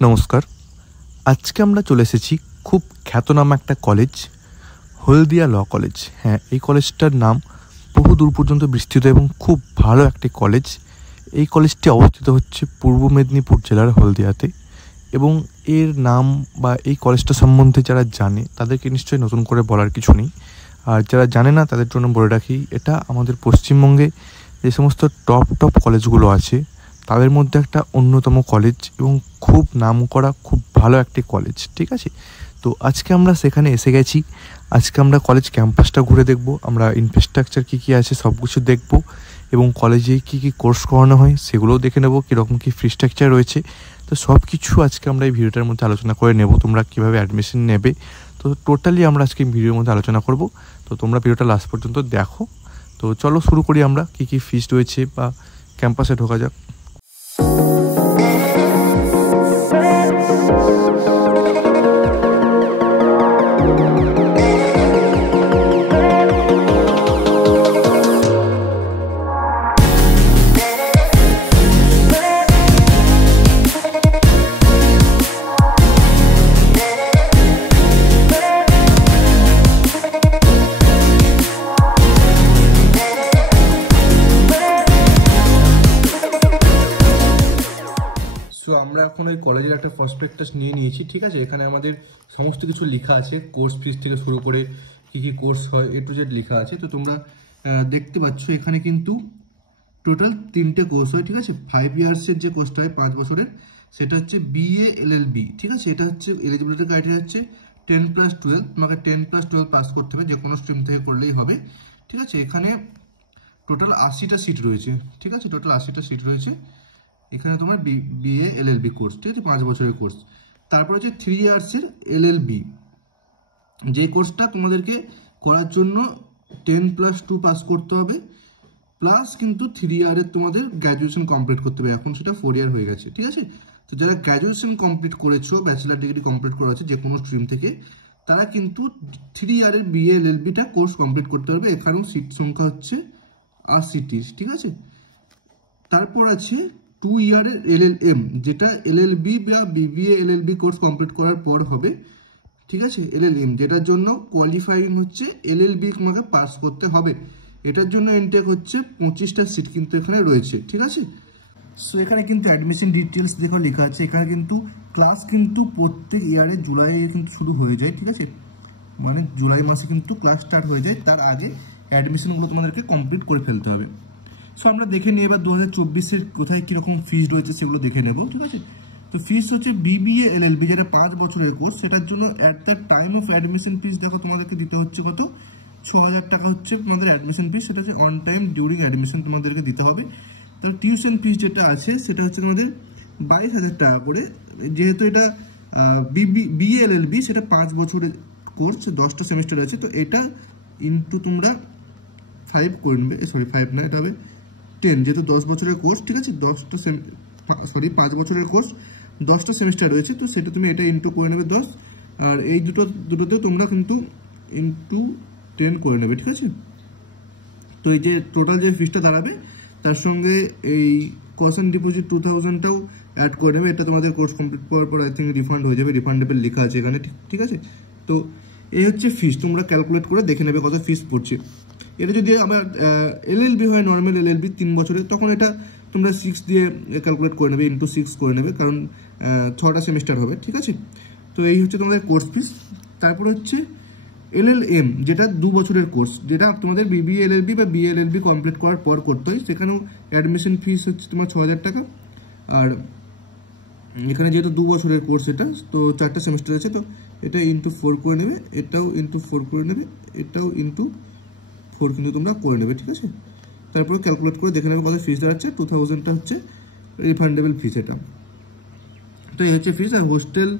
নমস্কার। আজকে আমরা চলে এসেছি খুব খ্যাতনামা একটা কলেজ, হলদিয়া ল কলেজ। হ্যাঁ, এই কলেজটার নাম বহু দূর পর্যন্ত বিস্তৃত এবং খুব ভালো একটি কলেজ। এই কলেজটি অবস্থিত হচ্ছে পূর্ব মেদিনীপুর জেলার হলদিয়াতে, এবং এর নাম বা এই কলেজটা সম্বন্ধে যারা জানে তাদেরকে নিশ্চয়ই নতুন করে বলার কিছু নেই। আর যারা জানে না তাদের জন্য বলে রাখি, এটা আমাদের পশ্চিমবঙ্গে যে সমস্ত টপ কলেজগুলো আছে তাদের মধ্যে একটা অন্যতম কলেজ এবং খুব নামকরা, খুব ভালো একটি কলেজ। ঠিক আছে, তো আজকে আমরা সেখানে এসে গেছি। আজকে আমরা কলেজ ক্যাম্পাসটা ঘুরে দেখব, আমরা ইনফ্রাস্ট্রাকচার কী কী আছে সব কিছু দেখব, এবং কলেজে কী কী কোর্স করানো হয় সেগুলোও দেখে নেব, কীরকম কী ফি স্ট্রাকচার রয়েছে। তো সব কিছু আজকে আমরা এই ভিডিওটার মধ্যে আলোচনা করে নেব। তোমরা কীভাবে অ্যাডমিশন নেবে, তো টোটালি আমরা আজকে ভিডিওর মধ্যে আলোচনা করব। তো তোমরা ভিডিওটা লাস্ট পর্যন্ত দেখো। তো চলো শুরু করি, আমরা কী কী ফিস রয়েছে বা ক্যাম্পাসে ঢোকা যাক। সো আমরা এখন ওই কলেজের একটা প্রসপেক্টাস নিয়ে নিয়েছি। ঠিক আছে, এখানে আমাদের সমস্ত কিছু লেখা আছে, কোর্স ফিস থেকে শুরু করে কী কী কোর্স হয় A to Z লেখা আছে। তো তোমরা দেখতে পাচ্ছ এখানে কিন্তু টোটাল 3টে কোর্স হয়। ঠিক আছে, 5 ইয়ার্সের যে কোর্সটা হয় 5 বছরের, সেটা হচ্ছে BA LLB। ঠিক আছে, এটা হচ্ছে এলিজিবিলিটি ক্রাইটেরিয়া হচ্ছে 10+12। তোমাকে 10+12 পাস করতে হবে, যে কোনো স্ট্রিম থেকে করলেই হবে। ঠিক আছে, এখানে টোটাল 80টা সিট রয়েছে। ঠিক আছে, টোটাল 80টা সিট রয়েছে এখানে তোমার BA LLB কোর্স। ঠিক আছে, 5 বছরের কোর্স। তারপর হচ্ছে 3 ইয়ার্সের LLB, যে কোর্সটা তোমাদেরকে করার জন্য 10+2 পাস করতে হবে, প্লাস কিন্তু 3 ইয়ারের তোমাদের গ্র্যাজুয়েশন কমপ্লিট করতে হবে। এখন সেটা 4 ইয়ার হয়ে গেছে। ঠিক আছে, তো যারা গ্র্যাজুয়েশন কমপ্লিট করেছো, ব্যাচেলার ডিগ্রি কমপ্লিট করা আছে যে কোনো স্ট্রিম থেকে, তারা কিন্তু 3 ইয়ারের BA LLBটা কোর্স কমপ্লিট করতে পারবে। এখানেও সিট সংখ্যা হচ্ছে 80টি। ঠিক আছে, তারপর আছে 2 ইয়ারের LLM, যেটা LLB বা BBA LLB কোর্স কমপ্লিট করার পর হবে। ঠিক আছে, LLM যেটার জন্য কোয়ালিফাইং হচ্ছে LLB তোমাকে পাস করতে হবে। এটার জন্য ইনটেক হচ্ছে 25টা সিট কিন্তু এখানে রয়েছে। ঠিক আছে, সো এখানে কিন্তু অ্যাডমিশন ডিটেলস দেখো লেখা আছে। এখানে কিন্তু ক্লাস কিন্তু প্রত্যেক ইয়ারে জুলাই কিন্তু শুরু হয়ে যায়। ঠিক আছে, মানে জুলাই মাসে কিন্তু ক্লাস স্টার্ট হয়ে যায়, তার আগে অ্যাডমিশনগুলো তোমাদেরকে কমপ্লিট করে ফেলতে হবে। সো আমরা দেখে নিই এবার 2024-এর কোথায় কীরকম ফিস রয়েছে সেগুলো দেখে নেব। ঠিক আছে, তো ফিস হচ্ছে BBA LLB যেটা 5 বছরের কোর্স, সেটার জন্য at the time of admission fees দেখো তোমাদেরকে দিতে হচ্ছে কত, 6000 টাকা হচ্ছে তোমাদের অ্যাডমিশন ফিস। সেটা হচ্ছে অন টাইম ডিউরিং অ্যাডমিশন তোমাদেরকে দিতে হবে। তার টিউশন ফিস যেটা আছে সেটা হচ্ছে তোমাদের 22,000 টাকা করে। যেহেতু এটা BA LLB, সেটা 5 বছরের কোর্স, 10টা সেমিস্টার আছে, তো এটা ইন্টু তোমরা 5 করে নেবে। 5 না, এটা হবে 10, যেহেতু 10 বছরের কোর্স। ঠিক আছে, 5 বছরের কোর্স, 10টা সেমিস্টার রয়েছে, তো সেটা তুমি এটা ইন্টু করে নেবে 10, আর এই দুটোতে তোমরা কিন্তু ইন্টু 10 করে নেবে। ঠিক আছে, তো এই যে টোটাল যে ফিসটা দাঁড়াবে তার সঙ্গে এই কস্ট ডিপোজিট 2000টাও অ্যাড করে নেবে। এটা তোমাদের কোর্স কমপ্লিট করার পর আই থিঙ্ক রিফান্ড হয়ে যাবে, রিফান্ডেবল লেখা আছে এখানে। ঠিক আছে, তো এই হচ্ছে ফিস, তোমরা ক্যালকুলেট করে দেখে নেবে কত ফিস পড়ছে। এটা যদি আমার LLB হয়, নর্মাল LLB 3 বছরের, তখন এটা তোমরা 6 দিয়ে ক্যালকুলেট করে নেবে, ইন্টু 6 করে নেবে, কারণ 6টা সেমিস্টার হবে। ঠিক আছে, তো এই হচ্ছে তোমাদের কোর্স ফিস। তারপর হচ্ছে LLM, যেটা 2 বছরের কোর্স, যেটা তোমাদের BBA LLB বা BA LLB কমপ্লিট করার পর করতে হয়। সেখানেও অ্যাডমিশন ফিস হচ্ছে তোমার 6000 টাকা। আর এখানে যেহেতু 2 বছরের কোর্স, এটা তো 4টা সেমিস্টার আছে, তো এটা ইন্টু 4 করে নেবে, এটাও ইন্টু 4 করে নেবে, এটাও ইন্টু 4 কিন্তু তোমরা করে নেবে। ঠিক আছে, তারপরে ক্যালকুলেট করে দেখে নেবে কত ফিস দাঁড়াচ্ছে। 2000টা হচ্ছে রিফান্ডেবল ফিস এটা। তো এই হচ্ছে ফিস। আর হোস্টেল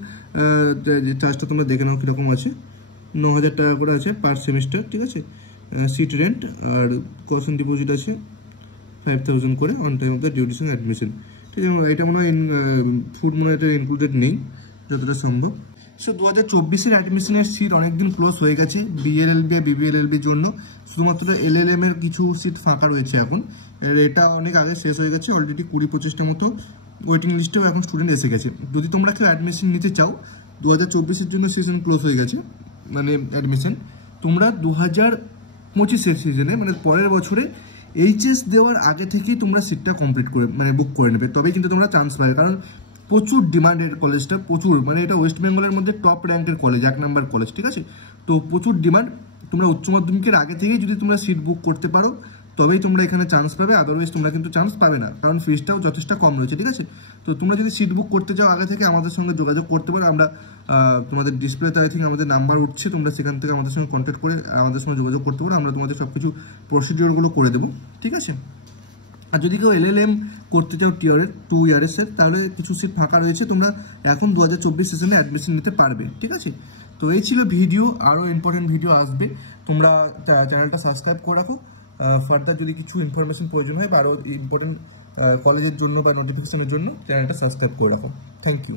চার্জটা তোমরা দেখে নাও কীরকম আছে, 9000 টাকা করে আছে পার সেমিস্টার। ঠিক আছে, সিট রেন্ট আর কস্ট ডিপোজিট আছে 5000 করে on time of the duration admission. ঠিক আছে, এটা মনে হয় ফুড মনে হয় এটা ইনক্লুডেড নেই যতটা সম্ভব। সো 2024-এর অ্যাডমিশনের সিট অনেকদিন ক্লোজ হয়ে গেছে BLLB আর BBLLBর জন্য। শুধুমাত্র LLM এর কিছু সিট ফাঁকা রয়েছে এখন। এটা অনেক আগে শেষ হয়ে গেছে, অলরেডি 20-25টা মতো ওয়েটিং লিস্টেও এখন স্টুডেন্ট এসে গেছে। যদি তোমরা কেউ অ্যাডমিশন নিতে চাও, 2024-এর জন্য সেশন ক্লোজ হয়ে গেছে, মানে অ্যাডমিশন, তোমরা 2025-এর সিজনে মানে পরের বছরে এইচএস দেওয়ার আগে থেকেই তোমরা সিটটা কমপ্লিট করে মানে বুক করে নেবে, তবেই কিন্তু তোমরা চান্স পাবে। কারণ প্রচুর ডিমান্ডের কলেজটা, প্রচুর, মানে এটা ওয়েস্ট বেঙ্গলের মধ্যে টপ র্যাঙ্কের কলেজ, 1 নাম্বার কলেজ, ঠিক আছে। তো প্রচুর ডিমান্ড, তোমরা উচ্চ মাধ্যমিকের আগে থেকেই যদি তোমরা সিট বুক করতে পারো তবেই তোমরা এখানে চান্স পাবে, আদারওয়াইজ তোমরা কিন্তু চান্স পাবে না, কারণ ফিসটাও যথেষ্ট কম রয়েছে, ঠিক আছে। তো তোমরা যদি সিট বুক করতে চাও আগে থেকে আমাদের সঙ্গে যোগাযোগ করতে পারো, আমরা তোমাদের ডিসপ্লেতে আই থিঙ্ক আমাদের নাম্বার উঠছে, তোমরা সেখান থেকে আমাদের সঙ্গে কন্ট্যাক্ট করে আমাদের সঙ্গে যোগাযোগ করতে পারো, আমরা তোমাদের সব কিছু প্রসিডিওরগুলো করে দেবো, ঠিক আছে। আর যদি কেউ LLM করতে চাও টিয়ারের 2 ইয়ার্সের, তাহলে কিছু সিট ফাঁকা রয়েছে, তোমরা এখন 2024 সেশনে অ্যাডমিশন নিতে পারবে, ঠিক আছে। তো এই ছিল ভিডিও, আরও ইম্পর্টেন্ট ভিডিও আসবে, তোমরা চ্যানেলটা সাবস্ক্রাইব করে রাখো। ফার্দার যদি কিছু ইনফরমেশন প্রয়োজন হয় বা আরও ইম্পর্টেন্ট কলেজের জন্য বা নোটিফিকেশনের জন্য চ্যানেলটা সাবস্ক্রাইব করে রাখো। Thank you.